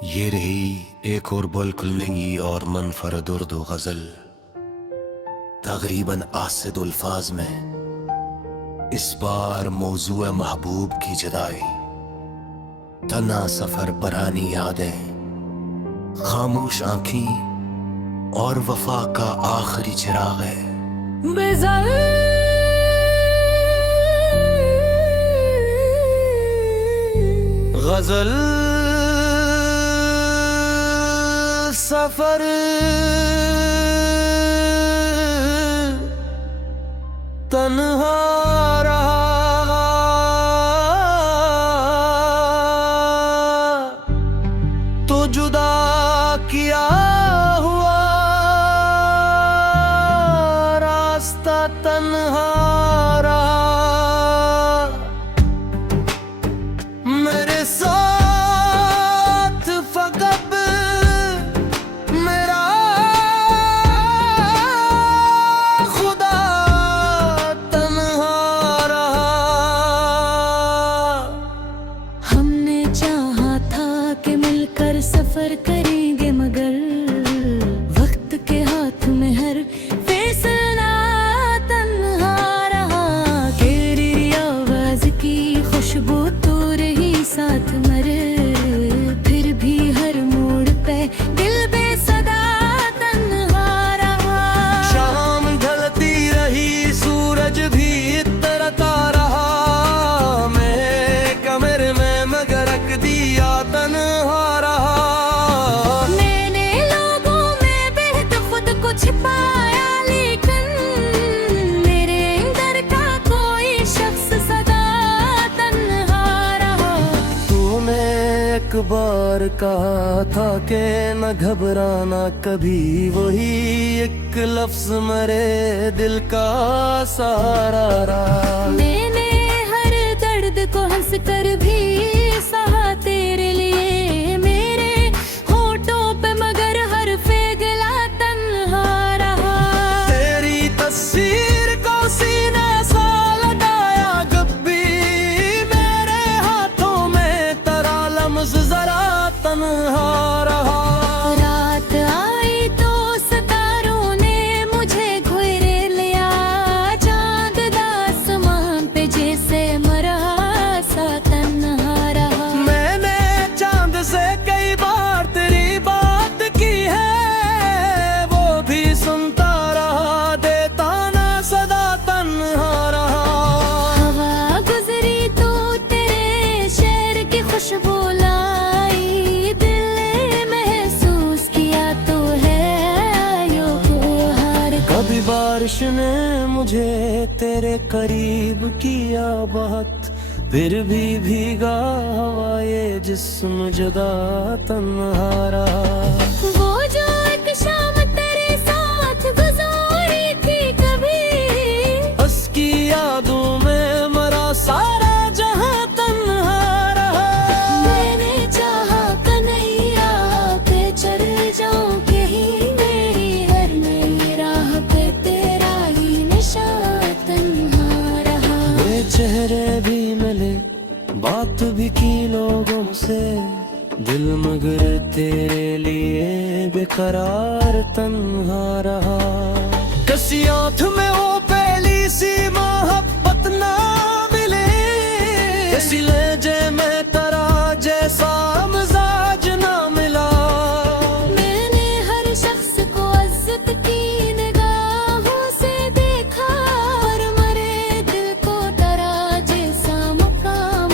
ये रही एक और बुल खुलनेगी और मनफरद उर्दू गजल, तकरीबन आसिद अल्फाज में। इस बार मौजूए महबूब की जुदाई, तना सफर परानी यादें, खामोश आंखें और वफा का आखिरी चिराग है। गजल सफर तन्हा रहा, तो जुदा किया हुआ रास्ता तन्हा रहा। मेरे साथ फकत मेरा खुदा तन्हा रहा। हमने चाहा था कि मिलकर सफर करेंगे, मगर वक्त के हाथ में हर फैसला तन्हा रहा। तेरी आवाज की खुशबू तो रही साथ, मरे फिर भी हर मोड़ पे दिल बेसदा तन्हा रहा। शाम ढलती रही, सूरज भी इतरता रहा, मैं कमरे में मगरक दिया तन्हा रहा। मैंने लोगों में बेहद खुद को छिपाया, लेकिन मेरे अंदर का कोई शख्स सदा तन्हा रहा। तूने एक बार कहा था कि न घबराना कभी, वही एक लफ्ज मेरे दिल का सहारा रहा। मैंने हर दर्द को हंस कर भी सहा तेरे लिए, मेरे होठों पे मगर हर फेगला तन्हा रहा। तेरी तस्वीर को सीने से लगाया गब्बी, मेरे हाथों में तेरा लम्स जरा तन्हा रहा। रात आई तो सितारों ने मुझे घेरे लिया, चांद आसमान पे जैसे मरा सा तन्हा रहा। मैंने चांद से कई बार तेरी बात की है, वो भी सुनता रहा, देता ना सदा तन्हा रहा। हवा गुजरी तो तेरे शहर की खुशबू लाई, दिल ने महसूस किया तो है यो हार। कभी बारिश ने मुझे तेरे करीब किया बहुत, फिर भी भीगा हवाए जिस्म जुदा तन्हा रहा। वो जो एक शाम तेरे साथ गुजारी थी कभी, उसकी यादों में मरा सारा जहां तन्हा रहा। मैंने चाहा कन्हैया पे चल जाऊं कहीं, मेरी हर नई राह पे तेरा ही निशान तन्हा रहा। वे चेहरे भी मिले, बात भी की लोगों से, दिल मगर तेरे लिए बेकरार तन्हा रहा। किसी आंख में वो पहली सी मोहब्बत ना मिले, किसी लहजे में तेरा जैसा मिजाज ना मिला। मैंने हर शख्स को इज्जत की निगाहों से देखा, और मरे दिल को तेरा जैसा मुकाम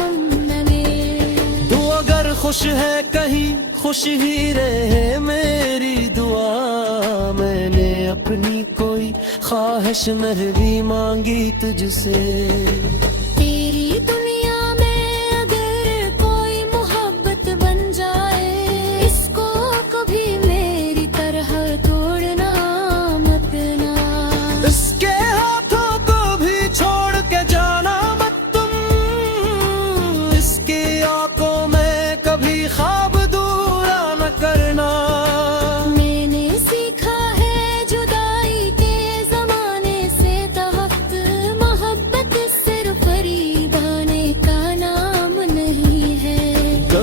न मिले। तू अगर खुश है कहीं, खुश ही रहे मेरी दुआ। मैंने अपनी कोई ख्वाहिश नहीं मांगी तुझसे। तेरी दुनिया में अगर कोई मोहब्बत बन जाए, इसको कभी मेरी तरह तोड़ना मत ना। इसके हाथों को भी छोड़ के जाना मत तुम, इसकी आंखों में कभी ख्वाब दूरा न करना। मैंने सीखा है जुदाई के जमाने से, तवक्त मोहब्बत सिर्फ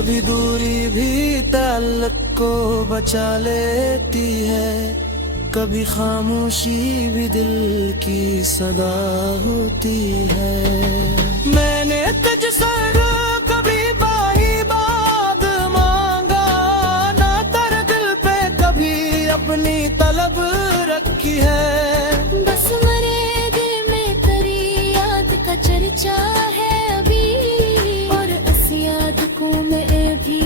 कभी दूरी भी ताल्लुक को बचा लेती है, कभी खामोशी भी दिल की सदा होती है। मैंने तुझसे कभी बाही बात मांगा ना, तेरे दिल पे कभी अपनी तलब रखी है। बस मरे दिल में तेरी याद का चर्चा है अभी, और इस याद को मैं भी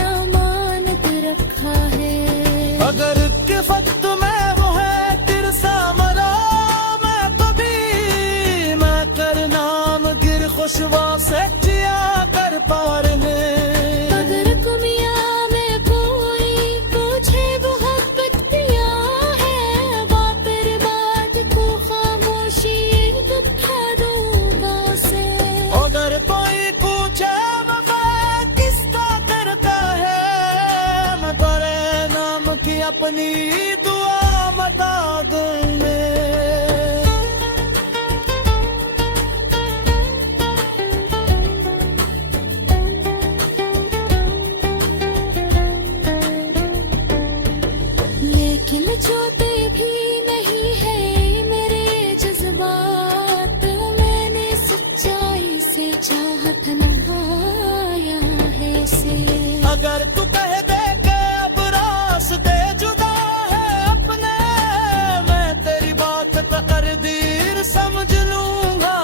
अमानत रखा है। अगर किफत में वो है तिरसा मरा मैं कभी, मैं कर नाम गिर खुशवा से जिया कर पार है। अगर दुनिया में कोई तुझे मोहब्बत दिया है, वापिर बात को खामोशी दिखा दूंगा उसे। अगर कोई पूछे वफा किसका करता है, मैं तेरे नाम की अपनी दुआ बता दूंगा। लेकिन छोटे भी नहीं है मेरे जज्बात, मैंने सच्चाई से चाहत नहाया है इसे। अगर तू कह दे के अब रास्ते जुदा है अपने, मैं तेरी बात पे तकदीर समझ लूंगा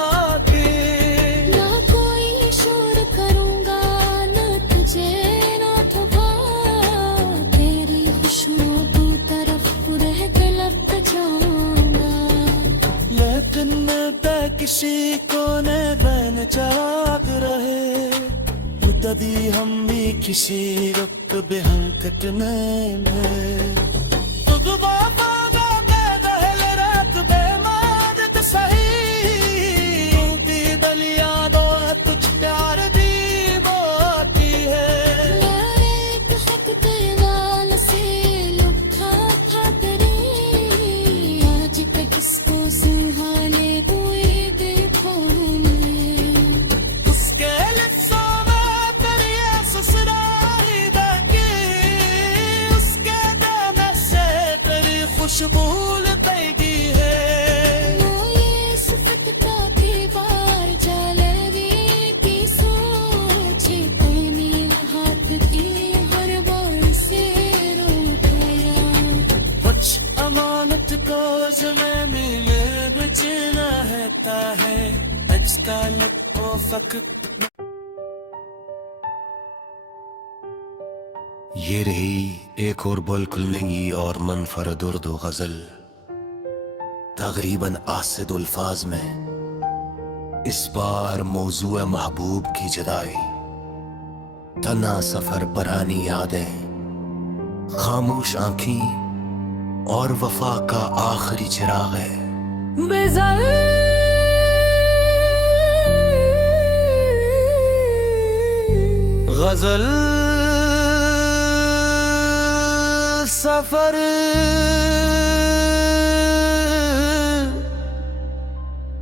कि ना कोई शोर करूंगा, ना तुझे ना थका, तेरी खुशबू की तरफ रह गलत जाऊंगा। लेकिन मिलता किसी को ने बहन चाक रहे, तदी हम भी किसी वक्त बेहम कटने में। तुझ बाबा के दहल रात बेमादत सही, दी दलिया दो तुझ प्यार दी बाती है। एक वक्त वाल से लुटा था तेरे, आज तक किसको संभाले हुए देखो मैं। उसके लिप्सों में तेरी ये ससुराली बाकी, उसके दाने से तेरी खुशबू लपेगी है। ये सिफत का दीवार जलेबी की सोची, मेरे हाथ की हर बार से रूठ गया। कुछ अमानत को ज़माने में बचना है, आजकल वो फकत। ये रही एक और बिल्कुल नई और मनफरद उर्दू गजल, तकरीबन आसिद अल्फाज में। इस बार मौजूए महबूब की जुदाई, तना सफर परानी यादें, खामोश आंखें और वफा का आखिरी चिराग है। गजल सफर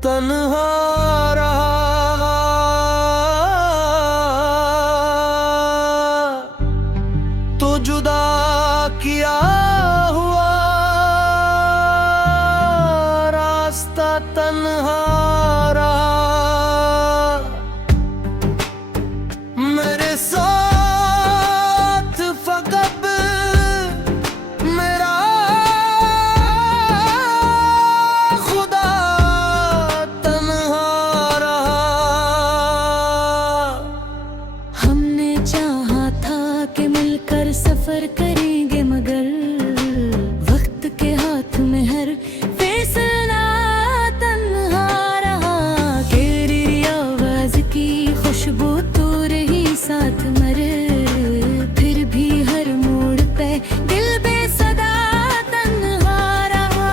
तन्हा रहा, तो जुदा किया हुआ रास्ता तन्हा रहा। मेरे साथ फकत मेरा खुदा तन्हा रहा। हमने चाहा था कि मिलकर सफर करेंगे, मगर वक्त के हाथ में हर फैसला तन्हा रहा। तेरी आवाज की खुशबू तो रही साथ, मरे फिर भी हर मोड़ पे दिल बेसदा तन्हा रहा।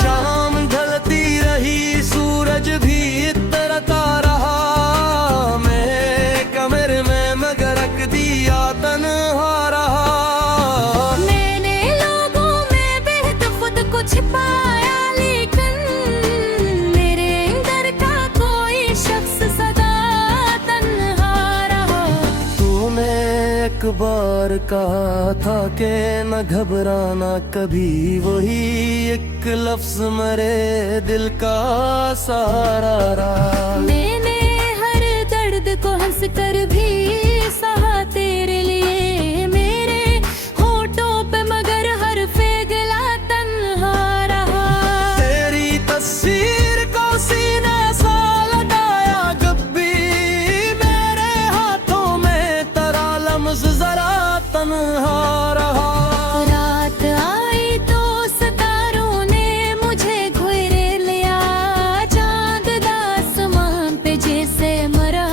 शाम ढलती रही, सूरज भी तरता रहा, मैं कमरे में मगर रख दिया तन्हा रहा। मैंने लोगों में बेहद खुद को छिपाया, लेकिन मेरे अंदर का कोई शख्स सदा तन्हा एक बार कहा था कि न घबराना कभी, वही एक लफ्ज मेरे दिल का सहारा रहा। मैंने हर दर्द को हंस कर भी सहा तेरे लिए, मेरे होठों पे मगर हर फेगला तन्हा रहा। तेरी तस्वीर को सीने सा लगाया गब्बी, मेरे हाथों में तेरा लम्स जरा तन्हा रहा। रात आई तो सितारों ने मुझे घेरे लिया, चांद आसमान पे जैसे मरा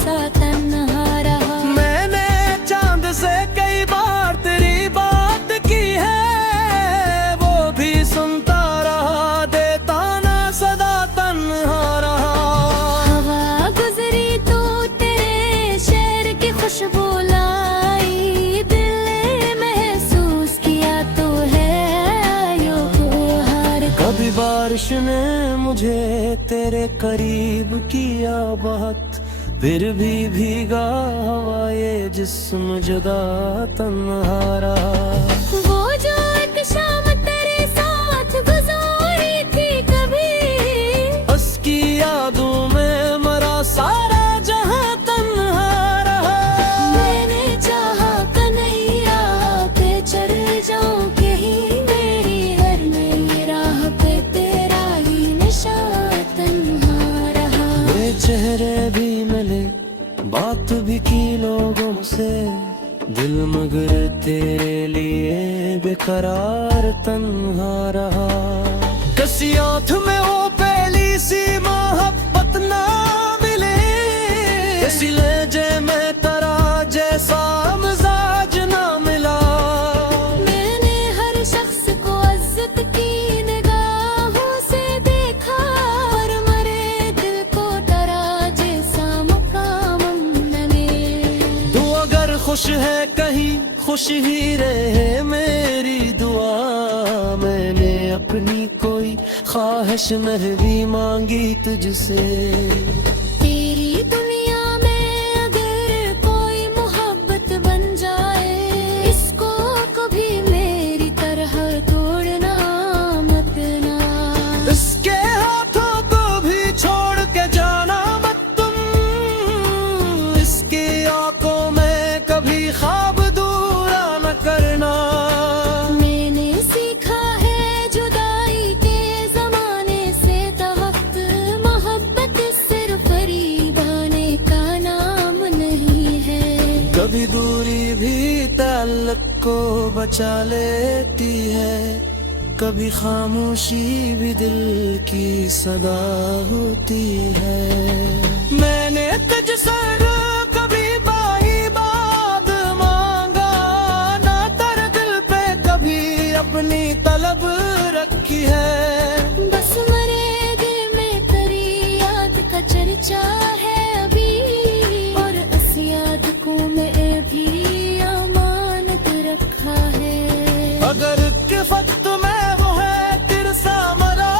सा तन्हा रहा। मैंने चांद से कई बार तेरी बात की है, वो भी सुनता रहा, देता ना सदा तन्हा रहा। हवा गुजरी तो तेरे शहर की खुशबू लाई, दिल ने महसूस किया तो है यो हार। कभी बारिश ने मुझे तेरे करीब किया बहुत, फिर भी भीगा हवा ये जिस्म जुदा तन्हा रहा। वो जो एक शाम तेरे साथ गुजारी थी कभी, उसकी यादों में मरा सारा जहां तन्हा रहा। मैंने चाहा कन्हैया पे चल जाऊं कहीं, मेरी हर नई राह पे तेरा ही निशान तन्हा रहा। ये चेहरे भी मिले, बात भी की लोगों से, दिल मगर तेरे लिए बेकरार तन्हा रहा। किसी आंख में वो पहली सी मोहब्बत ना मिले, किसी लहजे में तेरा जैसा मिजाज ना मिला। मैंने हर शख्स को इज्जत की निगाहों से देखा, और मरे दिल को तेरा जैसा मकाम न मिला। तू अगर खुश है कहीं खुश ही रहे मेरी दुआ, मैंने अपनी कोई ख्वाहिश नहीं भी मांगी तुझसे। तेरी दुनिया में अगर कोई मोहब्बत बन जाए, इसको कभी मेरी तरह तोड़ना मत ना। इसके हाथों को भी छोड़ के जाना मत तुम, इसकी आंखों में कभी ख्वाब दूरा न करना। मैंने सीखा है जुदाई के जमाने से तवक्त, मोहब्बत सिर्फ फरीबाने का नाम नहीं है। कभी दूरी भी ताल्लुक को बचा लेती है, कभी खामोशी भी दिल की सदा होती है। मैंने तुझसे कभी बाई बात मांगा ना, तेरे दिल पे कभी अपनी तलब रखी है। बस मरे दिल में तेरी याद का चर्चा है अभी, और इस याद को मैं भी अमानत रखा है। अगर किफत में वो है तिरसा मरा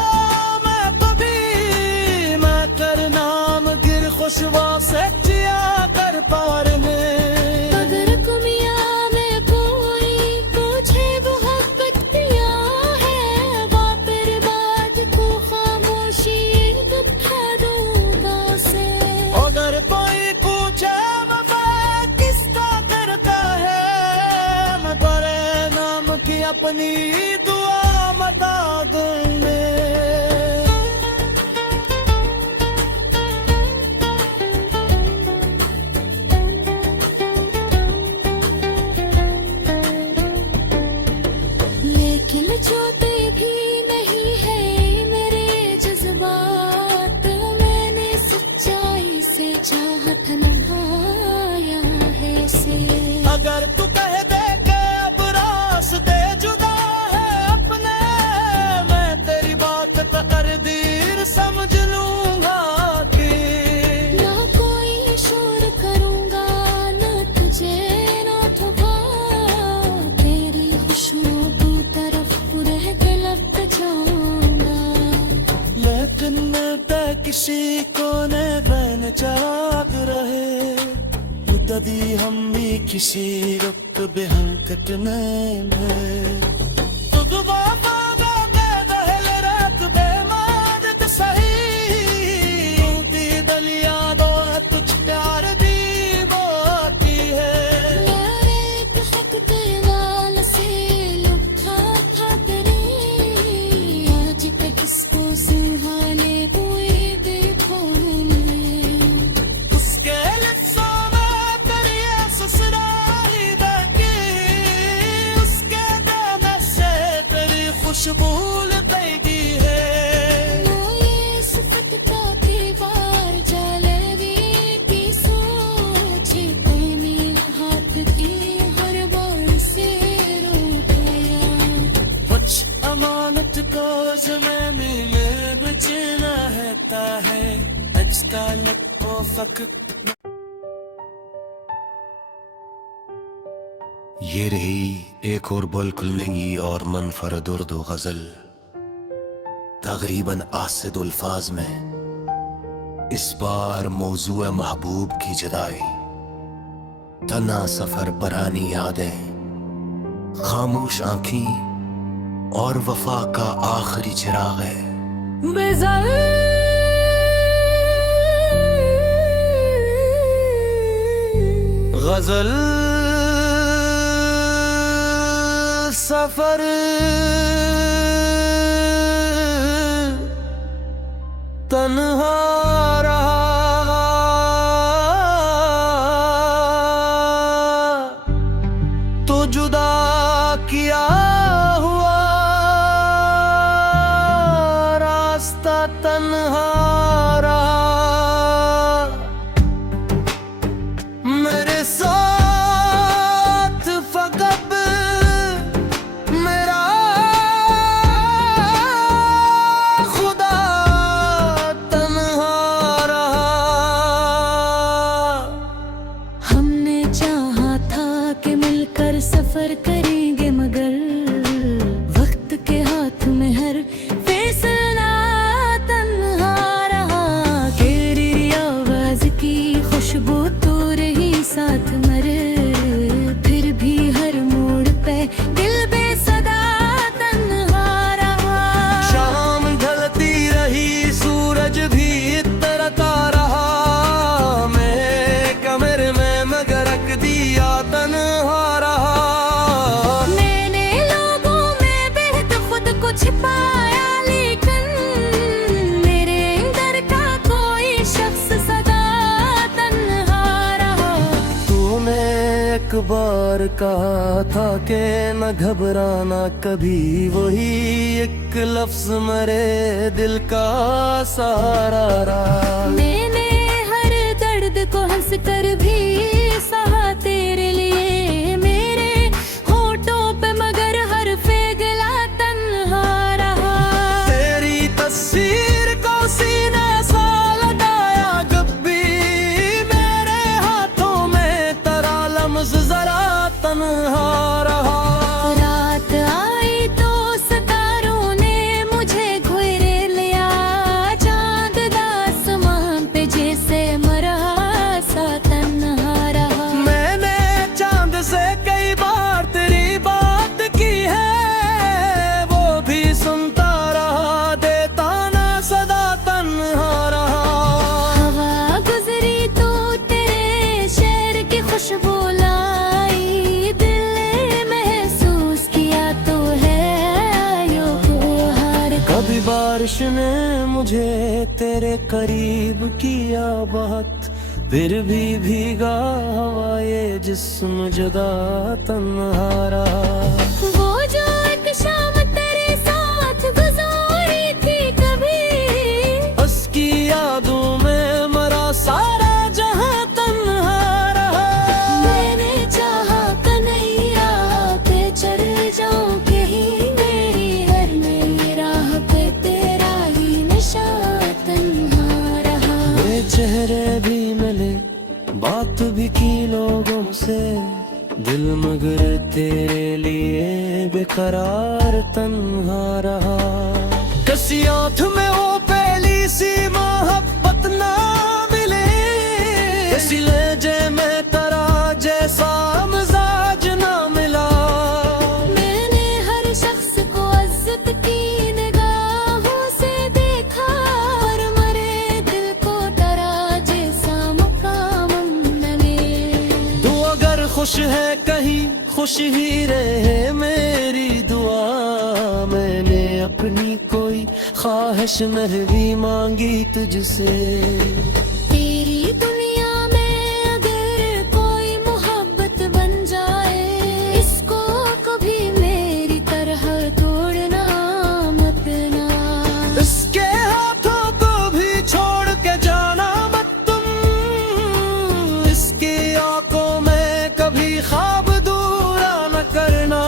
मैं कभी, मैं कर नाम गिर खुशवा से जिया कर पार में। अगर कुमिया में कोई तुझे मोहब्बत दिया है, वापिर बात को खामोशी दुखा दूंगा उसे। अगर कोई पूछे वफा किसका करता है, मैं तेरे नाम की अपनी दुआ बता दूंगा। लेकिन जोते भी नहीं है मेरे जज्बात, मैंने सच्चाई से चाहत निभाया है इसे। अगर तू कह दे के अब रास्ते जुदा है अपने, मैं तेरी बात का तकदीर समझ लूंगा कि ना कोई शोर करूंगा, ना तुझे ना ठुका, तेरी खुशबू की तरफ रह के लग जाऊंगा। लेकिन तय किसी को न बन चाक रहे, तू मुद्ददी हम भी किसी रुक बेहंकट में तुद बाबा दहल रात बेमादत सही दी दलिया दो तुझ प्यार दी बाती है एक वक्त वाल से लुटा था तेरे आज तक किसको संभाले हुए देखो मैं उसके लिप्सों में तेरी ससुराली बहकी उसके दाने से तेरी खुशबू लगी है ये सिफत का दीवार जलेबी की सोचे मेरे हाथ की हर बार से रो गया कुछ अमानत को ज़माने में बचना है अजका लको फकत ये रही एक और बिल्कुल नई और मनफरद उर्दू गजल तकरीबन आसिद अल्फाज में इस बार मौजू महबूब की जुदाई तना सफर परानी यादें खामोश आंखें और वफा का आखिरी चिराग है गजल सफर तन्हा रहा तो जुदा किया हुआ रास्ता तन्हा रहा मेरे साथ फकत मेरा खुदा तन्हा रहा हमने चाहा था कि मिलकर सफर करेंगे मगर वक्त के हाथ में हर फैसला तन्हा रहा तेरी आवाज की खुशबू तो रही साथ मरे फिर भी हर मोड़ पे दिल बेसदा तन्हा रहा शाम ढलती रही सूरज भी तरता रहा मैं कमरे में मगर रख दिया तन्हा रहा मैंने लोगों में बेहद खुद को छिपाया लेकिन मेरे अंदर का कोई शख्स सदा तन्हा रहा तूने एक बार कहा था कि न घबराना कभी वही एक लफ्ज मेरे दिल का सहारा रहा मैंने हर दर्द को हंस कर भी सहा तेरे लिए मेरे होठों पे मगर हर फेगला तन्हा रहा तेरी तस्वीर को सीने सा लगाया कभी मेरे हाथों में तेरा लम्स जरा तन्हा रहा रात आई तो सितारों ने मुझे घेरे लिया चांद आसमान पे जैसे मरा सा तन्हा रहा मैंने चांद से कई बार तेरी बात की है वो भी सुनता रहा देता ना सदा तन्हा रहा हवा गुजरी तो तेरे शहर की खुशबू लाई दिल ने महसूस किया तो है आयो को हार कभी बारिश ने मुझे तेरे करीब किया बहुत फिर भी भीगा हवा ये जिस्म जुदा तन्हा रहा वो जो एक शाम तेरे साथ गुजारी थी कभी उसकी यादों में मरा सारा जहां तन्हा रहा मैंने चाहा कन्हैया पे चल जाऊं कहीं मेरी हर नई राह पे तेरा ही नशा तन्हा रहा मेरे चेहरे भी मिले बात भी की लोगों से दिल मगर तेरे लिए बेकरार तन्हा रहा किसी आंख में वो पहली सी मोहब्बत ना मिले इसलिए जे मैं तेरा खुश है कहीं खुश ही रहे मेरी दुआ। मैंने अपनी कोई ख्वाहिश नहीं मांगी तुझसे। तेरी दुनिया में अगर कोई मोहब्बत बन जाए, इसको कभी मेरी तरह तोड़ना मत ना। इसके हाथों को भी छोड़ के जाना मत तुम, इसकी आंखों में कभी ख्वाब दूरा न करना।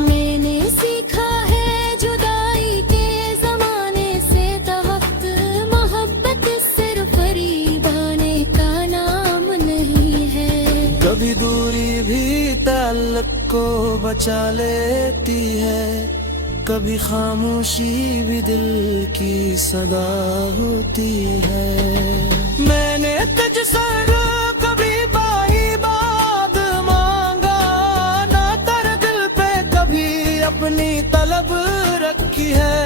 मैंने सीखा है जुदाई के जमाने से तहफ्त, मोहब्बत सिर्फ फरीबाने का नाम नहीं है। कभी दूरी भी ताल्लुक को बचा लेती है, कभी खामोशी भी दिल की सदा होती है। मैंने तुझसे कभी बाई बात मांगा ना, तेरे दिल पे कभी अपनी तलब रखी है।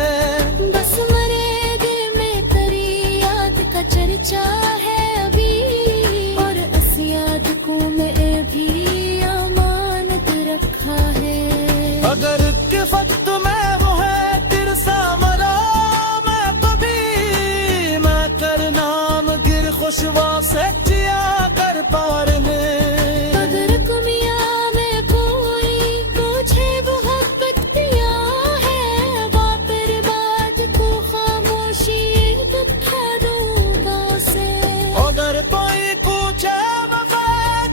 बस मरे दिल में तेरी याद का चर्चा है अभी, और इस याद को मैं भी अमानत रखा है। अगर किफत में वो है तिरसा मरा मैं कभी, मैं कर नाम गिर खुशवा से जिया कर पार में। अगर कुमिया में कोई तुझे मोहब्बत दिया है, वापिर बात को खामोशी बता दूंगा उसे। अगर कोई पूछे वफा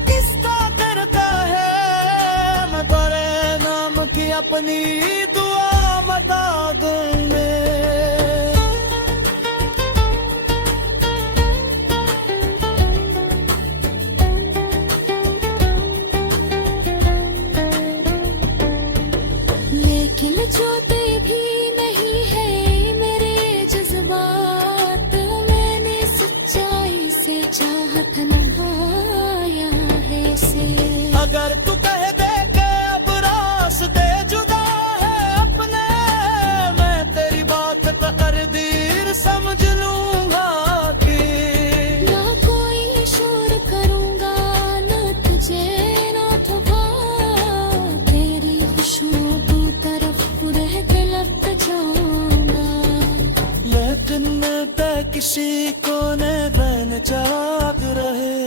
किसका करता है, मैं तेरे नाम की अपनी दुआ बता दूंगा। लेकिन जोते भी नहीं है मेरे जज्बात, मैंने सच्चाई से चाहत निभाया है इसे। अगर तू कह दे के अब रास्ते जुदा है अपने, मैं तेरी बात पर तकदीर समझ लूंगा कि ना कोई शोर करूंगा, ना तुझे ना थका, तेरी खुशबू तरफ रह तलक जाऊंगा। लेकिन मैं किसी को ने बन जाग रहे,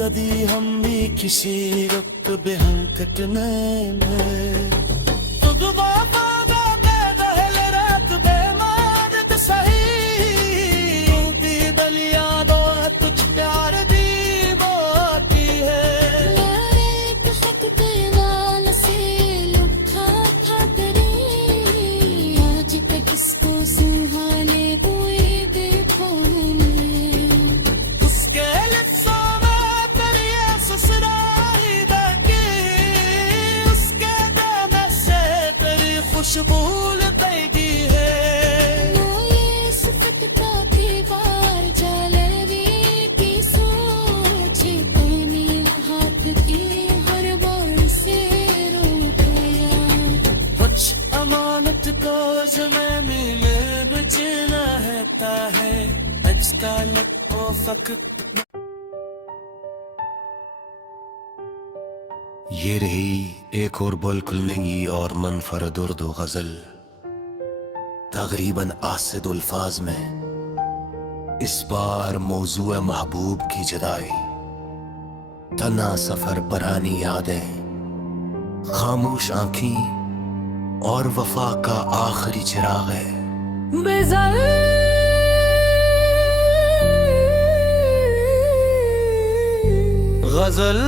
तदी हम भी किसी वक्त बेहंकट में तुद बाबा दे दहल रात बेमाद सही, दी बलिया दो तुझ प्यार दी बाती है। एक खत वाल से लुटा था तेरे, आज तक किसको संभाले हुए देखो मैं। उसके लिप्सों में तेरी ये ससुराली बहकी, उसके दाने से तेरी खुशबू लगी है। ये सिफत का दीवार जलवी की सोच, तेने हाथ की हर बार से रोक गया। कुछ अमानत को ज़माने में बचना रहता है, आजकल वो फकत। ये रही एक और बिल्कुल नई और मनफरद उर्दू गजल, तकरीबन आसिद अल्फाज में। इस बार मौजूए महबूब की जुदाई, तना सफर पुरानी यादें, खामोश आंखें और वफा का आखिरी चिराग है। गजल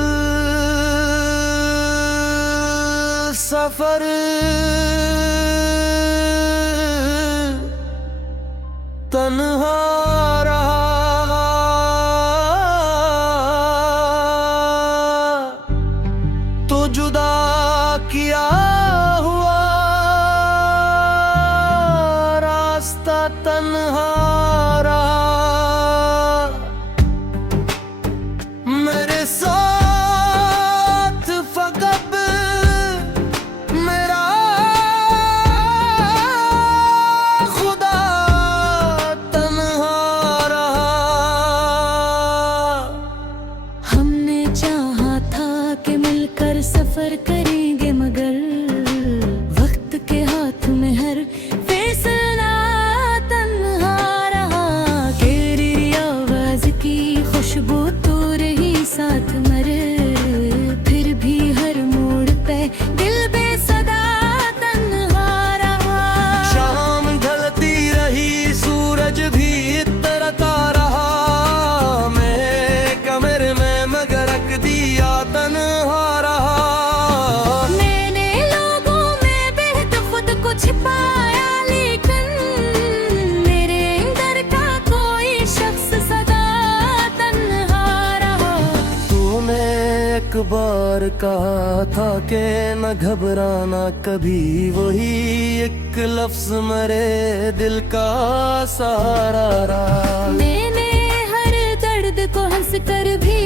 सफर तन्हा रहा, तो जुदा किया हुआ रास्ता तन्हा रहा। मेरे साथ फकत मेरा खुदा तन्हा एक बार कहा था कि न घबराना कभी, वही एक लफ्ज मेरे दिल का सहारा रहा। मैंने हर दर्द को हंस कर भी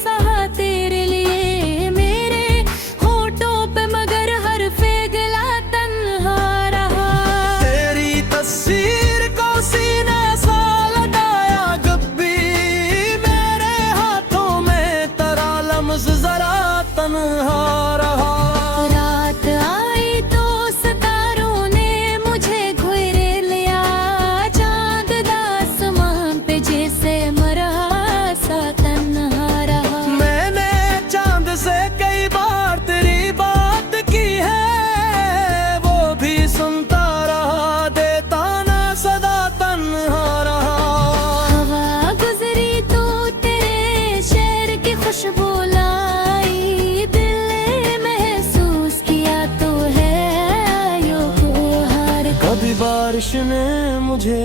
सहा तेरे लिए, मेरे होठों पे मगर हर फेगला तन्हा रहा। तेरी तस्वीर को सीने सा लगाया गब्बी, मेरे हाथों में तेरा लम्स जरा तन्हा रहा। रात आई तो सितारों ने मुझे घेरे लिया, चांद आसमान पे जैसे मरा सा तन्हा रहा। मैंने चांद से कई बार तेरी बात की है, वो भी सुनता रहा, देता ना सदा तन्हा रहा। हवा गुजरी तो तेरे शहर की खुशबू लाई, दिल ने महसूस किया तो है यो हार। कभी बारिश ने मुझे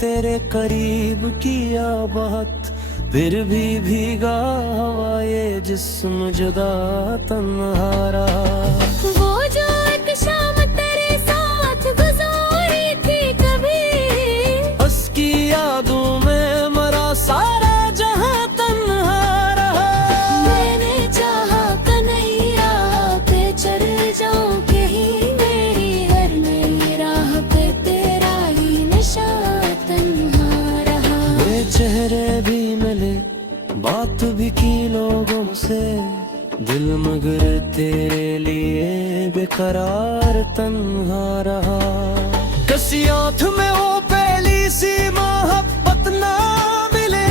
तेरे करीब किया बहुत, फिर भी भीगा हवा ये जिस्म जुदा तन्हा रहा। वो जो एक शाम तेरे साथ गुजारी थी कभी, उसकी यादों में मरा सारा जहां तन्हा रहा। मैंने चाहा कन्हैया पे चल जाऊं कहीं, मेरी हर नई राह पे तेरा ही नशा तन्हा रहा। ये चेहरे भी मिले, बात भी की लोगों से, दिल मगर तेरे लिए बेकरार तन्हा रहा। किसी आंख में वो पहली सी मोहब्बत ना मिले,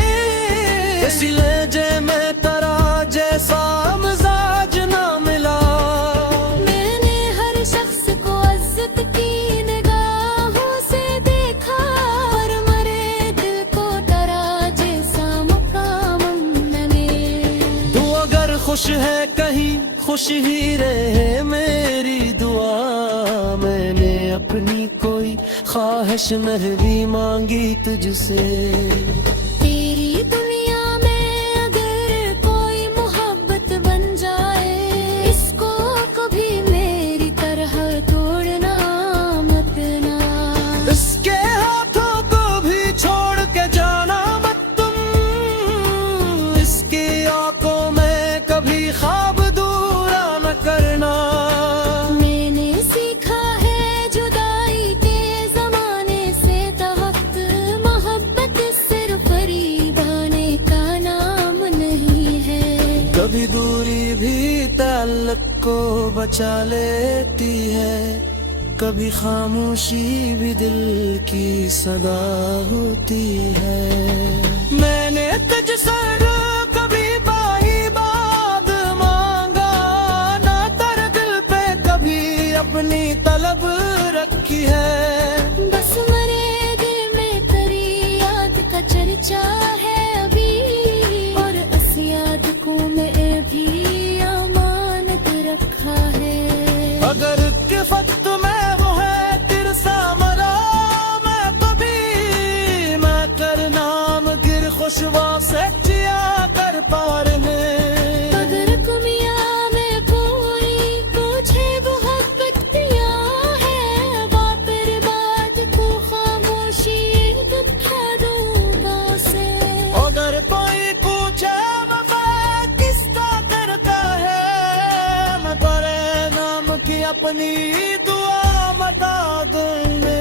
किसी लहजे में तेरा जैसा मिजाज ना मिला। मैंने हर शख्स को इज्जत की निगाहों से देखा, और मरे दिल को तेरा जैसा मुकाम न मिला। तू अगर खुश है कहीं, खुश ही रहे मेरी दुआ। मैंने अपनी कोई ख्वाहिश नहीं मांगी तुझसे। तेरी दुनिया में अगर कोई मोहब्बत बन जाए, इसको कभी मेरी तरह तोड़ना मत ना। इसके हाथों को भी छोड़ के जाना मत तुम, इसकी आंखों में कभी ख्वाब दूरा न करना। मैंने सीखा है जुदाई के जमाने से तहत, मोहब्बत सिर्फ फरीबाने का नाम नहीं है। कभी दूरी भी ताल्लुक को बचा लेती है, कभी खामोशी भी दिल की सदा होती है। मैंने तुझसे कभी बाही बात मांगा, ना तेरे दिल पे कभी अपनी तलब रखी है। बस मरे दिल में तेरी याद का चर्चा है अभी, और इस याद को मैं भी अमानत रखा है। अगर किफत में वो है तिरसा मरा, मैं कभी मैं कर नाम गिर खुशवा से जिया कर पार में। अगर कुमिया में कोई तुझे मोहब्बत दिया है, वापिर बात को खामोशी दिखा दूंगा उसे। अगर कोई पूछे वफा किसका करता है, मैं तेरे नाम की अपनी दुआ बता दूंगा।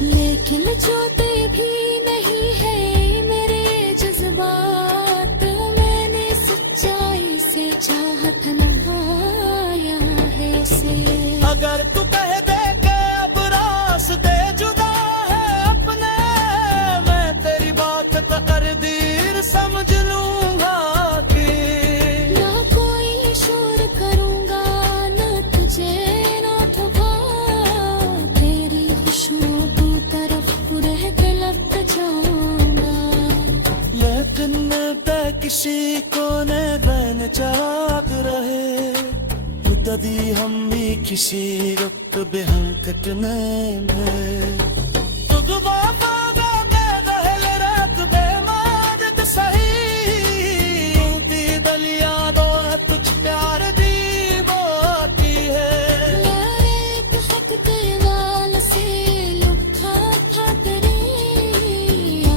लेकिन जोते भी नहीं है मेरे जज्बात, मैंने सच्चाई से चाहत निभाया है इसे। अगर तू कह दे के अब रास्ते जुदा है अपने, मैं तेरी बात का तकदीर समझ लूंगा कि ना कोई शोर करूंगा, ना तुझे ना ठुका, तेरी खुशबू की तरफ रह के लग जाऊंगा। लेकिन पे किसी को न बन चाक रहे, तू कदी हम भी किसी वक्त बेहंकट में तुग बाबा दहल रात बेमाजद सही दी दलिया दो तुझ प्यार दी बाकी है एक हक तेरा से लुठा था तेरे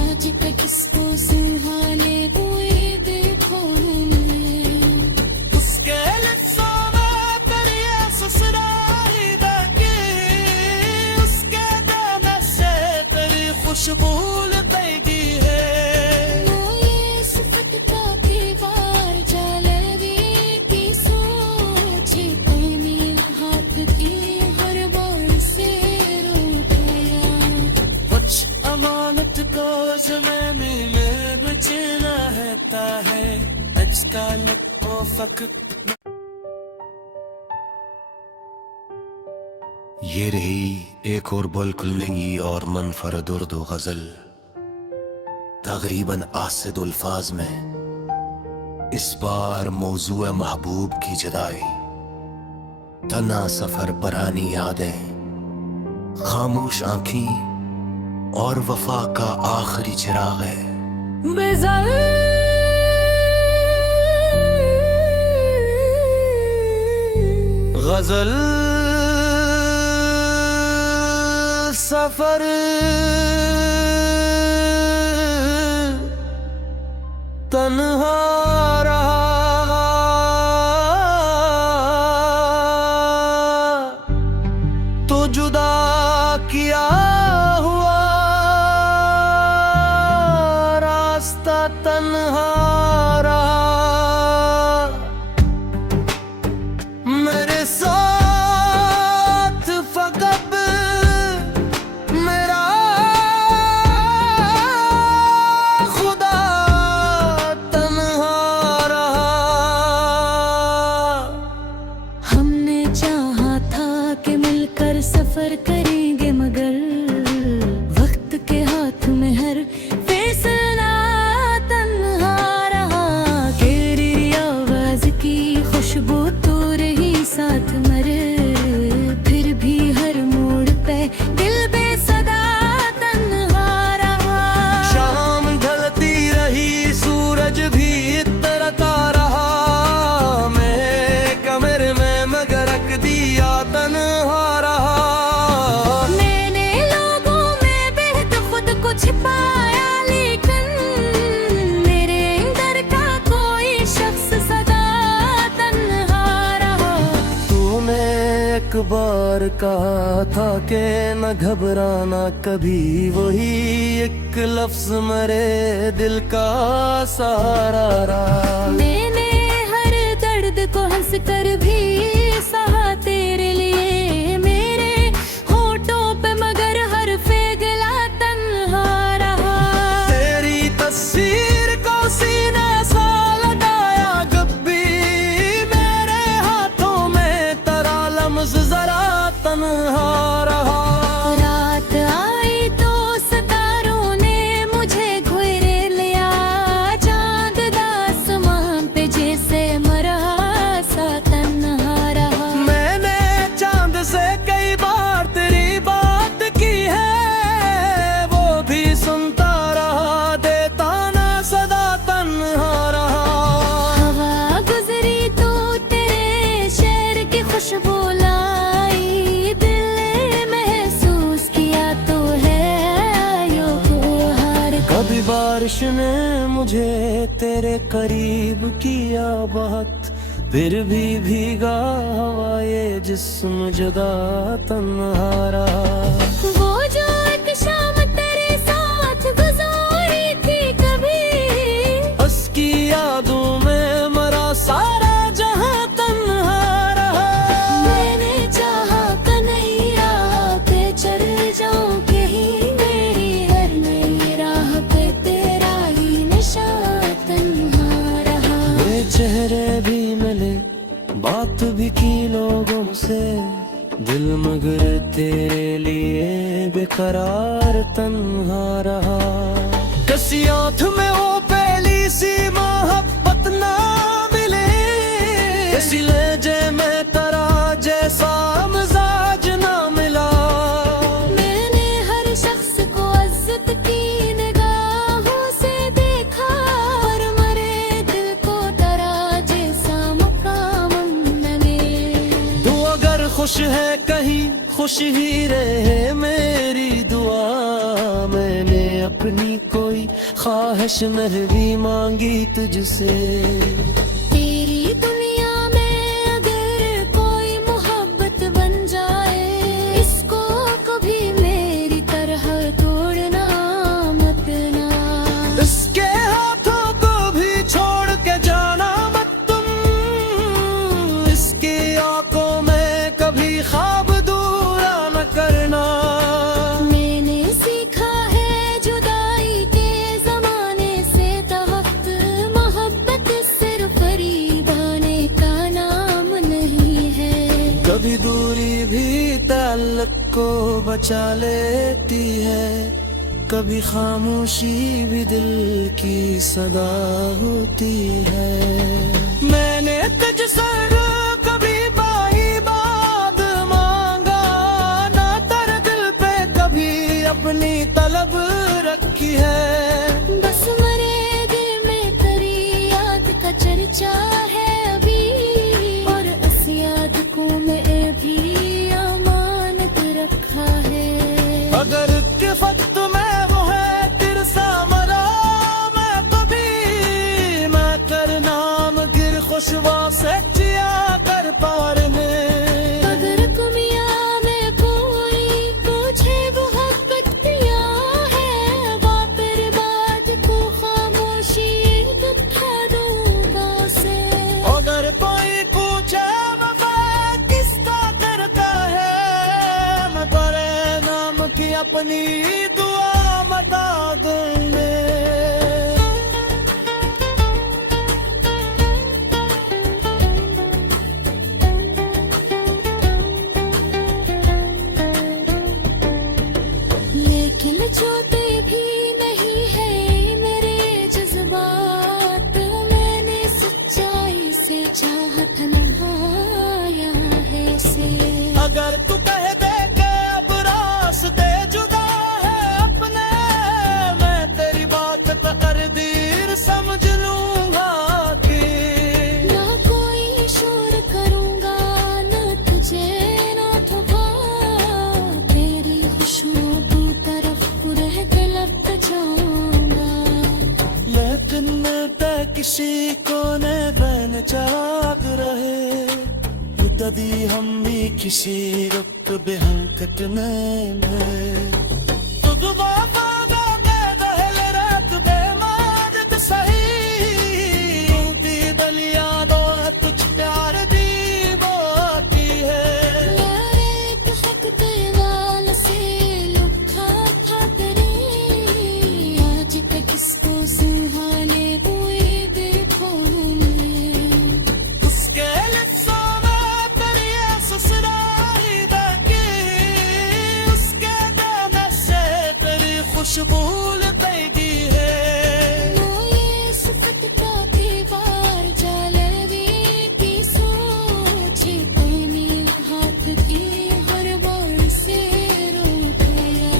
आज तक किसको संभाले हुए देखो उसके लिप्सों में तेरी ससुराली बाकी उसके दाने से तेरी खुशबू लगी है ये सिफत का दीवार जलेबी की सोची प्रेमी हाथ की हर बार से रूठ गया कुछ अमानत को ज़माने में बचना रहता है आजकल वो फकत ये रही एक और बिल्कुल नई और मनफरद उर्दू गजल तकरीबन आसिद अल्फाज में इस बार मौजू महबूब की जुदाई तना सफर परानी यादें खामोश आंखें और वफा का आखिरी चिराग है गजल सफर तन्हा रहा तो जुदा किया हुआ रास्ता तन्हा रहा मेरे साथ फकत मेरा खुदा तन्हा रहा हमने चाहा था कि मिलकर सफर करेंगे मगर वक्त के हाथ में हर फैसला तन्हा रहा तेरी आवाज की खुशबू तो रही साथ मरे फिर भी हर मोड़ पे दिल बेसदा तन्हा रहा शाम ढलती रही सूरज भी इतरता रहा मैं कमरे में मगर रख दिया तन्हा रहा मैंने लोगों में बेहद खुद को छिपाया लेकिन मेरे अंदर का कोई शख्स सदा तन्हा रहा तूने एक बार कहा था कि न घबराना कभी वही एक लफ्ज मेरे दिल का सहारा रहा मैंने हर दर्द को हंस कर भी सहा तेरे लिए मेरे होठों पे मगर हर फेगला तन्हा रहा तेरी तस्वीर को सीने सा लगाया कभी मेरे हाथों में तेरा लम्स जरा तन्हा रहा रात आई तो सितारों ने मुझे घेरे लिया चांद आसमान पे जैसे मरा सा तन्हा रहा मैंने चांद से कई बार तेरी बात की है वो भी सुनता रहा देता ना सदा तन्हा रहा हवा गुजरी तो तेरे शहर की खुशबू लाई दिल ने महसूस किया तो है आयो को हार कभी बारिश ने मुझे तेरे करीब किया बहुत फिर भी भीगा हवा ये जिस्म जुदा तन्हा रहा वो जो एक शाम तेरे साथ गुजारी थी कभी उसकी यादों में मरा सारा जहां तन्हा रहा मैंने चाहा कन्हैया पे चल जाऊं कहीं मेरी हर नई राह पे तेरा ही निशान तन्हा रहा ये चेहरे भी मिले बात भी की लोगों से दिल मगर तेरे लिए बेकरार तन्हा रहा किसी आंख में वो पहली सी मोहब्बत ना मिले इसी लहजे में तेरा खुश है कहीं खुश ही रहे मेरी दुआ। मैंने अपनी कोई ख्वाहिश नहीं मांगी तुझसे। तेरी दुनिया में अगर कोई मोहब्बत बन जाए, इसको कभी मेरी तरह तोड़ना मत ना। इसके हाथों को भी छोड़ के जाना मत तुम, इसकी आंखों में कभी ख्वाब दूरा न करना। मैंने सीखा है जुदाई के जमाने से तवक्त, मोहब्बत सिर्फ करीब आने का नाम नहीं है। कभी दूरी भी ताल्लुक को बचा लेती है, कभी खामोशी भी दिल की सदा होती है। मैंने तुझसे कभी बाई बात मांगा ना, तेरे दिल पे कभी अपनी तलब रखी है। बस मरे दिल में तेरी याद का चर्चा है अभी, और इस याद को मैं भी अमानत रखा है। अगर किफत में वो है तिरसा मरा मैं कभी, मैं कर नाम गिर खुशवा से जिया कर पार में। अगर दुनिया में कोई तुझे मोहब्बत दिया है, वापिर बात को खामोशी दिखा दूंगा उसे। अगर कोई पूछे वफा किसका करता है, मैं तेरे नाम की अपनी दुआ बता दूंगा। लेकिन छूटे भी नहीं है मेरे जज्बात, मैंने सच्चाई से चाहत निभाया है इसे। अगर तू कह दे के अब रास्ते जुदा है अपने, मैं तेरी बात तकदीर समझ लूंगा कि ना कोई शोर करूंगा, ना तुझे ना थका, तेरी खुशबू की तरफ रह गलत जाऊंगा। लेकिन ते किसी कोने बन जाग रहे, तदी हम भी किसी वक्त बेहंकत में तुद बाबा दे दहल रात बेमाद सही, दी बलिया दो तुझ प्यार दी बाकी है। एक सकते वाल से लुका था तेरे, आज तक किसको सुहाने हुए देखो मैं। उसके लिप्सों में तेरी ये ससुराली बाकी, उसके गाने से तेरी खुशबू लगी है। वो ये सिफत का दीवार जलेबी की सोची, मेरे हाथ की हर बार से रो गया।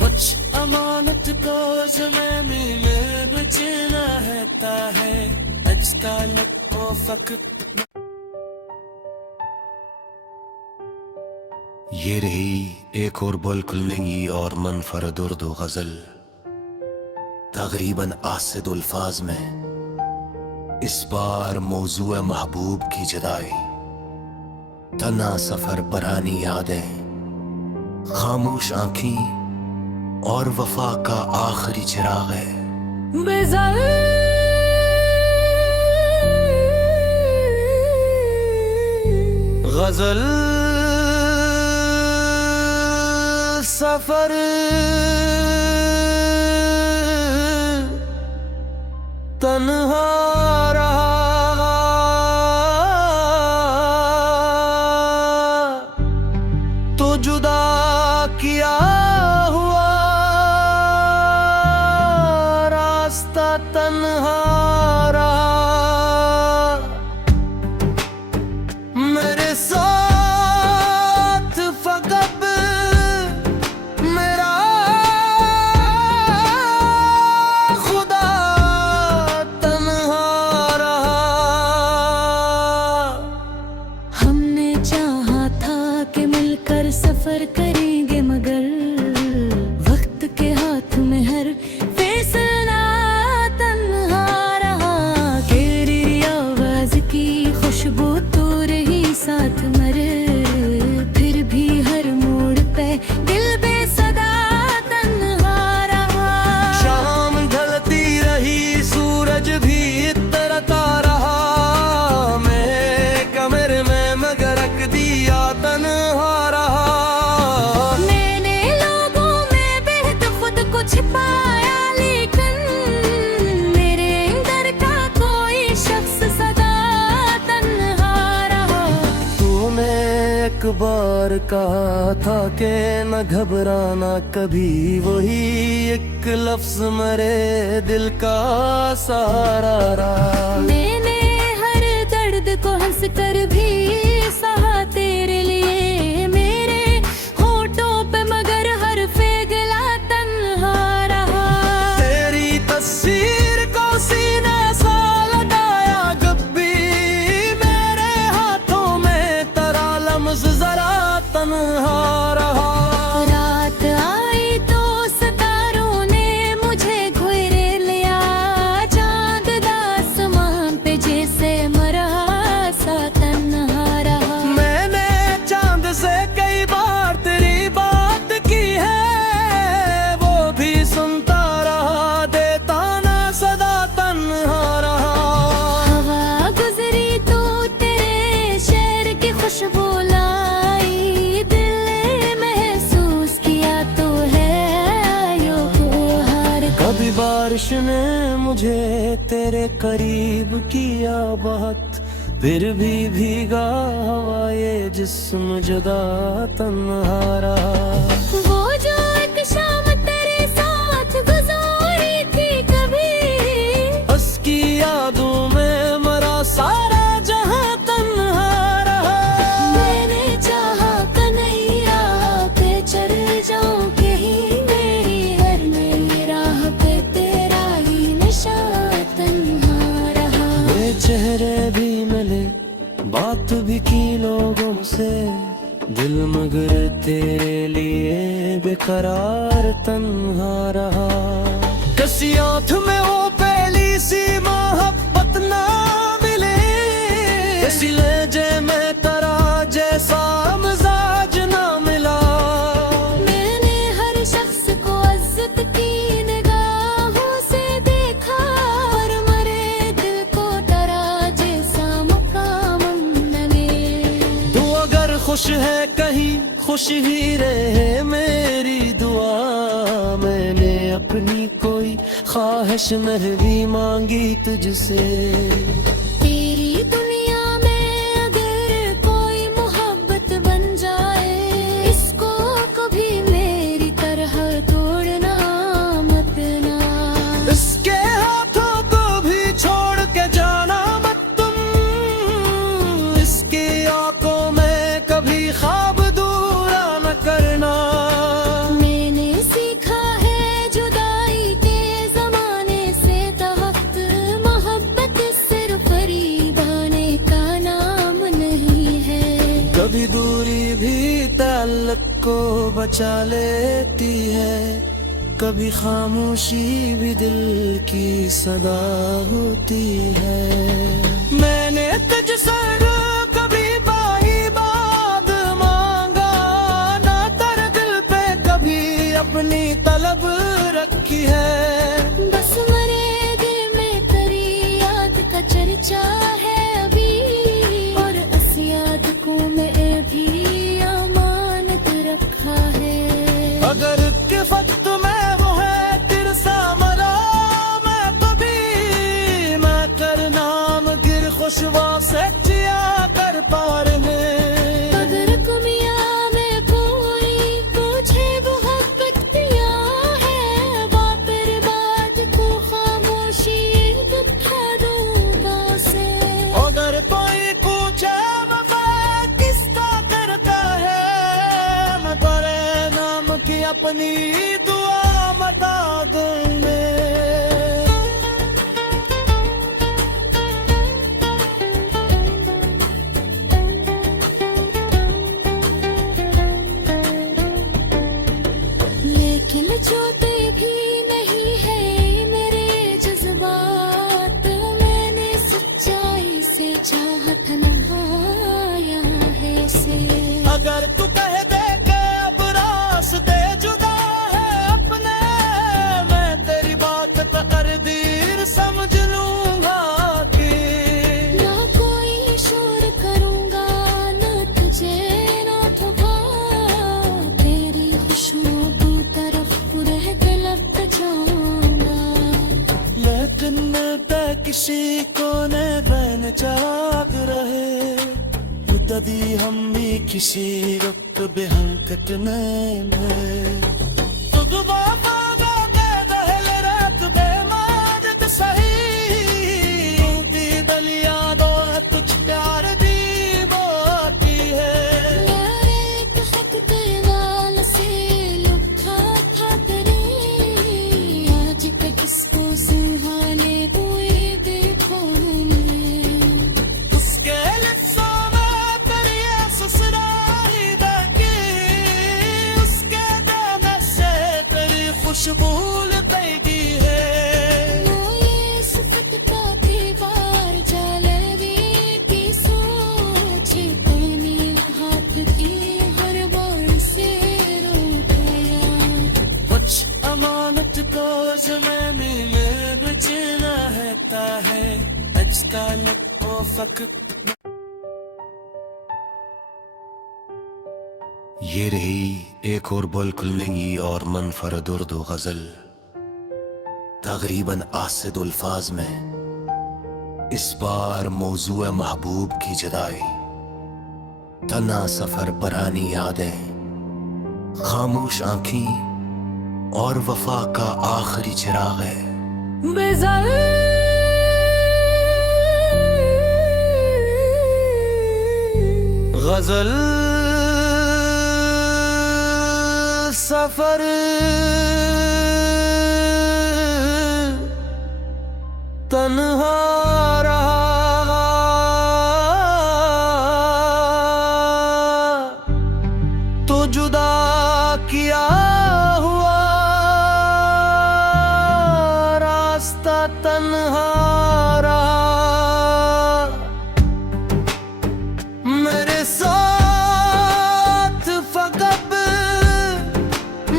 कुछ अमानत को ज़माने में बचना रहता है, अजता को फक्त। ये रही एक और बिल्कुल नई और मनफरद उर्दू गजल, तकरीबन आसिद अल्फाज में। इस बार मौजू महबूब की जुदाई, तना सफर परानी यादें, खामोश आंखें और वफा का आखिरी चिराग है। गजल सफर तन्हा रहा, तो जुदा किया हुआ रास्ता तन्हा रहा। मेरे साथ फकत मेरा खुदा तन्हा पर सफर करेंगे मगर वक्त के हाथ में हर फैसला तन्हा रहा। तेरी आवाज की खुशबू तो रही साथ मरे, फिर भी हर मोड़ पे दिल बेसदा तन्हा रहा। शाम ढलती रही सूरज भी इतरता रहा, मैं कमरे में मगर रख दिया तन्हा रहा। मैंने लोगों में बेहद खुद को छिपाया, लेकिन मेरे अंदर का कोई शख्स सदा तन्हा रहा। तूने एक बार कहा था कि न घबराना कभी, वही एक लफ्ज मेरे दिल का सहारा रहा। मैंने हर दर्द को हंस कर भी सहा तेरे लिए, मेरे होठों पे मगर हर फेगला तन्हा रहा। तेरी तस्वीर को सीने सा लगाया गब्बी, मेरे हाथों में तेरा लम्स जरा तन्हा रहा। रात आई तो सितारों ने मुझे घेरे लिया, चांद आसमान पे जैसे मरा सा तन्हा रहा। मैंने चांद से कई बार तेरी बात की है, वो भी सुनता रहा, देता ना सदा तन्हा रहा। हवा गुजरी तो तेरे शहर की खुशबू लाई, दिल ने महसूस किया तो है आयो को हार। कभी बारिश ने मुझे तेरे करीब किया बहुत, फिर भी भीगा हवा ये जिस्म जुदा तन्हा रहा। वो जो एक शाम तेरे साथ गुजारी थी कभी, उसकी यादों में मरा सारा जहां तन्हा रहा। मैंने चाहा कन्हैया पे चल जाऊं कहीं, मेरी हर नई राह पे तेरा ही नशा तन्हा रहा। ये चेहरे भी मिले, बात भी की लोगों से, दिल मगर तेरे लिए बेकरार तन्हा रहा। किसी आंख में वो पहली सी मोहब्बत ना मिले, किसी लहजे में तेरा जैसा मिजाज ना मिला। मैंने हर शख्स को इज्जत की निगाहों से देखा, और मरे दिल को तेरा जैसा मुकाम न मिले। तू अगर खुश है कहीं खुश ही रहे मेरी दुआ, मैंने अपनी कोई ख्वाहिश नहीं मांगी तुझसे। तेरी दुनिया में अगर कोई मोहब्बत बन जाए, इसको कभी मेरी तरह तोड़ना मत ना। इसके हाथों को भी छोड़ के जाना मत तुम, इसकी आंखों में कभी ख्वाब दूरा न करना। मैंने सीखा है जुदाई के जमाने से तहत, मोहब्बत सिर्फ फरीदाने का नाम नहीं है। कभी दूरी भी ताल्लुक को बचा लेती है, कभी खामोशी भी दिल की सदा होती है। मैंने तुझसे कभी बाही बात मांगा, ना तेरे दिल पे कभी अपनी तलब रखी है। बस मरे दिल में तेरी याद का चर्चा है अभी, और इस याद को मैं भी अमानत रखा है। अगर किफत में वो है तिरसा मरा, मैं कभी मैं कर नाम गिर खुशवा से जिया कर पार में। अगर कुमिया में कोई तुझे मोहब्बत दिया है, वापिर बात को खामोशी दिखा दूंगा से। अगर कोई पूछे वफा किसका करता है, मैं तेरे नाम की अपनी दुआ बता दूंगा। अगर तू कह दे के अब रास्ते जुदा है अपने, मैं तेरी बात पे तकदीर समझ लूंगा कि ना कोई शोर करूंगा, ना तुझे ना ठुका, तेरी खुशबू की तरफ रह गलत जाऊंगा। लेकिन पे किसी कोने बहन जाग रहे, तदी हम भी किसी वक्त बेहंकत में तुग बाबा दे दहल रात बेमाद सही दी दलिया दो तुझ प्यार दी बाती है। एक खत तेरे नाल से लिखा था तेरे, आज पे किसको सुहाने हुए देखो मैं। उसके लिप्सों में तेरी ये ससुराली दगी, उसके देने से तेरी खुशबू लगी है। ये सिफत का दीवार जलेबी की सोच, तेरे हाथ की हर बार से रोक गया। कुछ अमानत को ज़माने में बचना रहता है, आजकल को फक। ये रही एक और बिल्कुल नई और मनफरद उर्दू गजल, तकरीबन आसिद अल्फाज में। इस बार मौजूए महबूब की जुदाई, तना सफर परानी यादें, खामोश आंखें और वफा का आखिरी चिराग है। गजल सफर तन्हा रहा, तो जुदा किया हुआ रास्ता तन्हा रहा। मेरे साथ फकत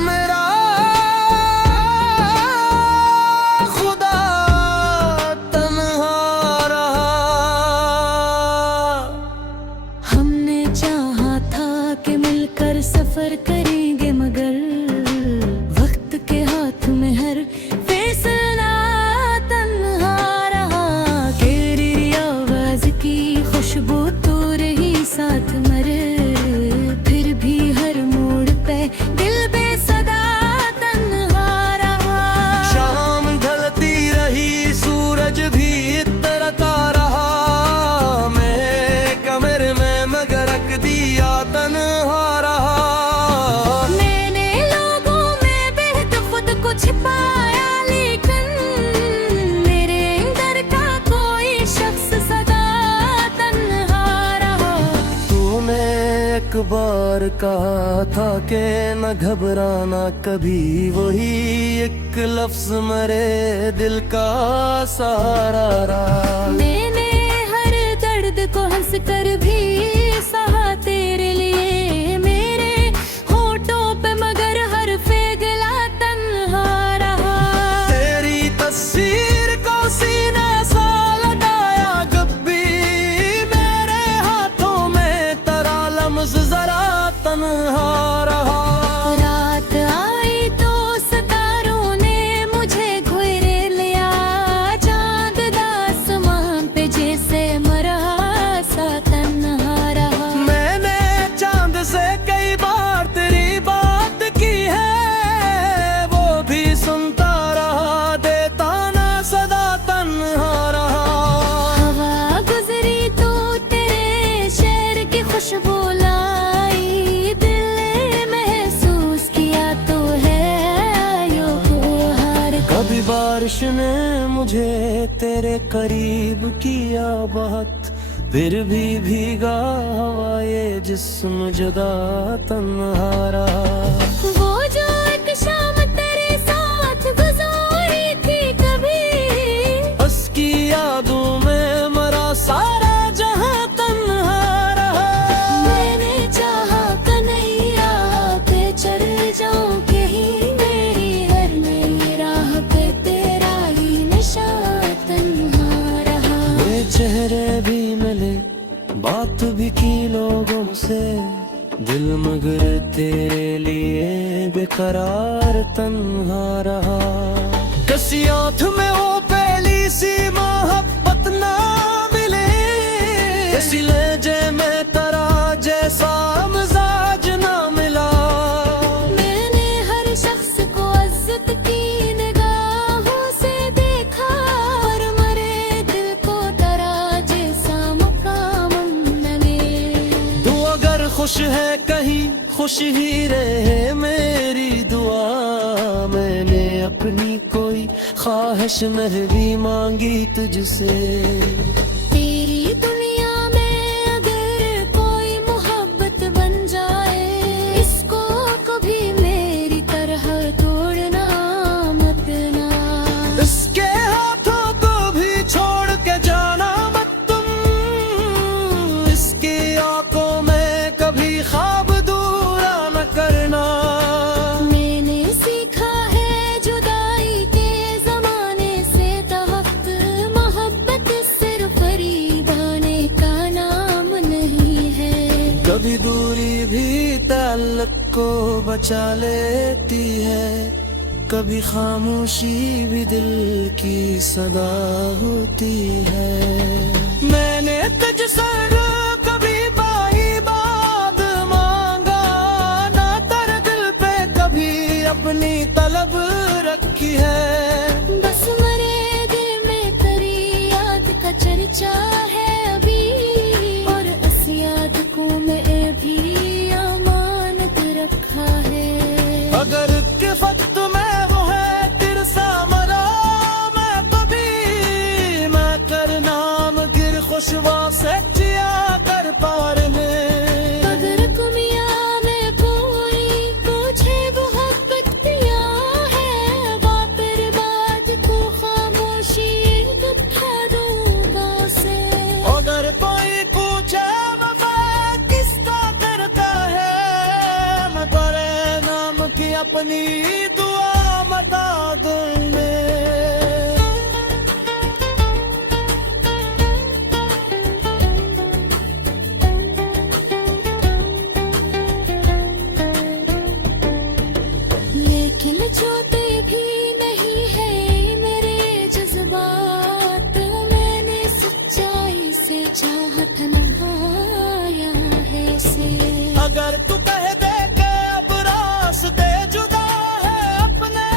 मेरा खुदा तन्हा रहा। हमने चाहा था कि मिलकर सफर करेंगे, मगर वक्त के हाथ में हर फैसला तन्हा रहा। तेरी आवाज की खुशबू तो रही साथ, मरे फिर भी हर मोड़ पे दिल बेसदा तन्हा रहा। शाम ढलती रही, सूरज भी तरता रहा, मैं कमरे में मगर रख दिया तन्हा रहा। मैंने लोगों में बेहद खुद को छिपाया, लेकिन मेरे अंदर का कोई शख्स सदा तन्हा रहा। तूने एक बार कहा था कि न घबराना कभी, वही एक लफ्ज मेरे दिल का सहारा रहा। मैंने हर दर्द को हंस कर भी सहा तेरे लिए, मेरे होठों पे मगर हर फेगला तन्हा रहा। तेरी तस्वीर को सीने सा लगाया, कभी मेरे हाथों में तेरा लम्स जरा तन्हा रहा। रात आई तो सितारों ने मुझे घेरे लिया, चांद आसमान पे जैसे मरा सा तन्हा रहा। मैंने चांद से कई बार तेरी बात की है, वो भी सुनता रहा, देता ना सदा तन्हा रहा। हवा गुजरी तो तेरे शहर की खुशबू लाई, दिल ने महसूस किया तो है यो हार। कभी बारिश ने मुझे तेरे करीब किया बहुत, फिर भी भीगा हवा ये जिस्म जुदा तन्हा रहा। वो जो एक शाम तेरे साथ गुजारी थी कभी, उसकी यादों में मरा सारा जहां तन्हा रहा। मैंने चाहा से, दिल मगर तेरे लिए बेकरार तन्हा रहा। किसी आँख में वो पहली सी मोहब्बत ना मिले, किसी लहजे में तेरा जैसा मिजाज ना मिला। मैंने हर शख्स को इज्जत की निगाहों से देखा, और मरे दिल को तेरा जैसा मुकाम मिले। तू अगर खुश है कहीं खुश ही रहे मेरी दुआ। मैंने अपनी कोई ख्वाहिश नहीं भी मांगी तुझसे। तेरी दुनिया में अगर कोई मोहब्बत बन जाए, इसको कभी मेरी तरह तोड़ना मत ना। इसके हाथों को भी छोड़ के जाना मत तुम, इसकी आंखों में कभी ख्वाब दूरा न करना। मैंने सीखा है जुदाई के जमाने से तवक्त, मोहब्बत सिर्फ खरीदाने का नाम नहीं है। कभी दूरी भी ताल्लुक को बचा लेती है, कभी खामोशी भी दिल की सदा होती है। मैंने तुझसे कभी बाई बात मांगा ना, तेरे दिल पे कभी अपनी तलब रखी है। बस मरे दिल में तेरी याद का चर्चा है अभी, और इस याद को मैं भी अमानत रखा है। अगर किफत में वो है तिरसा मरा मैं कभी, मैं कर नाम गिर खुशबा से जिया कर पार में। अगर दुनिया में कोई तुझे मोहब्बत दिया है, वापिर बात को खामोशी दिखा दूंगा उसे। अगर कोई पूछे वफा किसका करता है, मैं तेरे नाम की अपनी दुआ बता दूंगा। लेकिन जोते भी नहीं है मेरे जज्बात, मैंने सच्चाई से चाहत निभाया है इसे। अगर तू कह दे के अब रास्ते जुदा है अपने,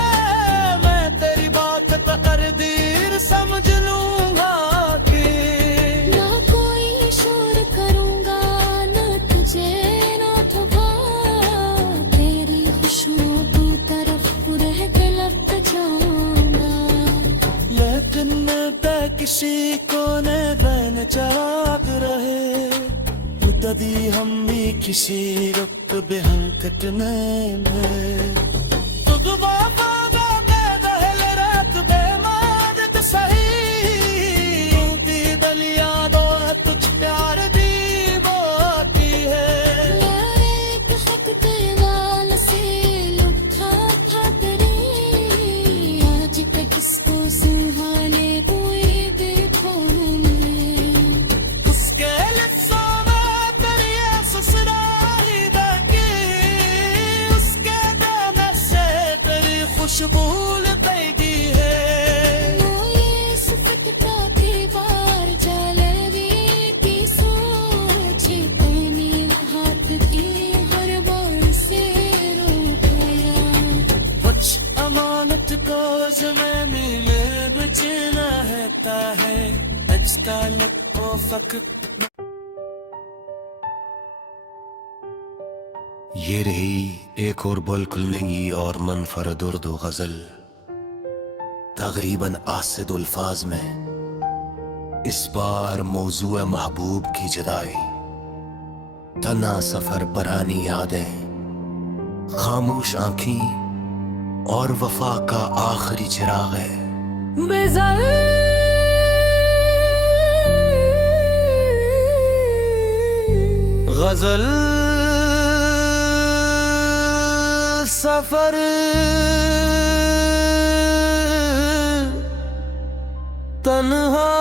मैं तेरी बात पे तकदीर समझ लूंगा कि ना कोई शोर करूंगा, ना तुझे ना थका, तेरी खुशबू की तरफ रह के लग जाऊंगा। लेकिन ते किसी कोने बहन चाक रहे, तदी हम भी किसी वक्त बेहंकट में तुद बाबा दे दहल रात बेमादत सही, दी दलिया दो तुझ प्यार दी बाती है। एक वक्त वाल से लुटा था तेरे, आज तक किसको सुहाने कोई देखो मैं। उसके लिप्सों में तेरी ये ससुराली बहकी, उसके दाने से तेरी खुशबू लपेटी है। वो ये सिफत का दीवार जलेबी की सोची, तेरी हाथ की हर बार से रोक गया। कुछ अमानत को ज़माने में बचना रहता है, आजकल वो फक। ये रही एक और बिल्कुल नई और मनफरद उर्दू गजल, तकरीबन आसिद अल्फाज में। इस बार मौजूए महबूब की जुदाई, तना सफर परानी यादें, खामोश आंखें और वफा का आखिरी चिराग है। गजल सफर तन्हा।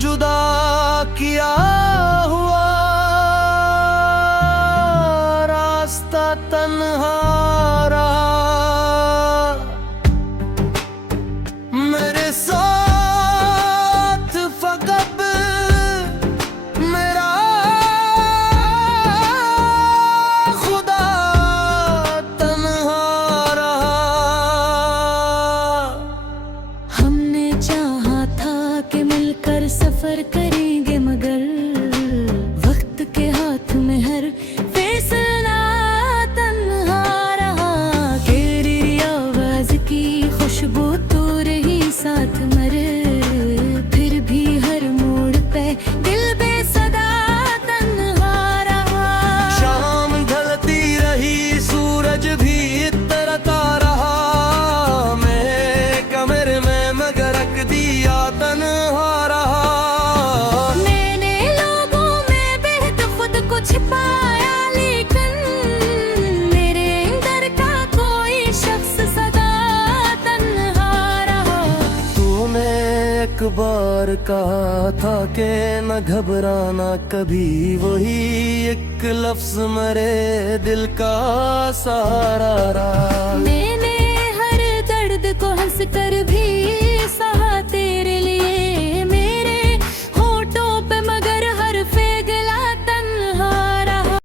जुदा किया हुआ रास्ता तन्हा रहा। मेरे साथ फकत मेरा खुदा तन्हा रहा। हमने चाहा था कि मिलकर सफर करेंगे, मगर वक्त के हाथ में हर फैसला तन्हा रहा। तेरी आवाज की खुशबू तो रही साथ, मरे फिर भी हर मोड़ पे दिल बेसदा तन्हा रहा। शाम ढलती रही, सूरज भी इतरता रहा। मैं कमरे में मगरक दिया तन्हा रहा। मैंने लोगों में बेहद खुद को छिपाया, लेकिन मेरे अंदर का कोई शख्स सदा तन्हा रहा। तूने एक बार कहा था कि न घबराना कभी, वही एक लफ्ज मेरे दिल का सहारा रहा।